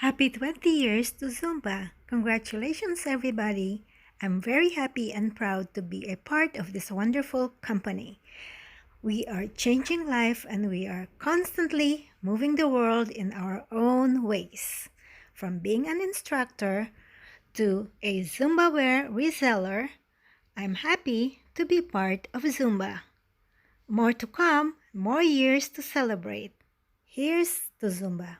Happy 20 years to Zumba! Congratulations, everybody! I'm very happy and proud to be a part of this wonderful company. We are changing life and we are constantly moving the world in our own ways. From being an instructor to a Zumba wear reseller, I'm happy to be part of Zumba. More to come, more years to celebrate. Here's to Zumba!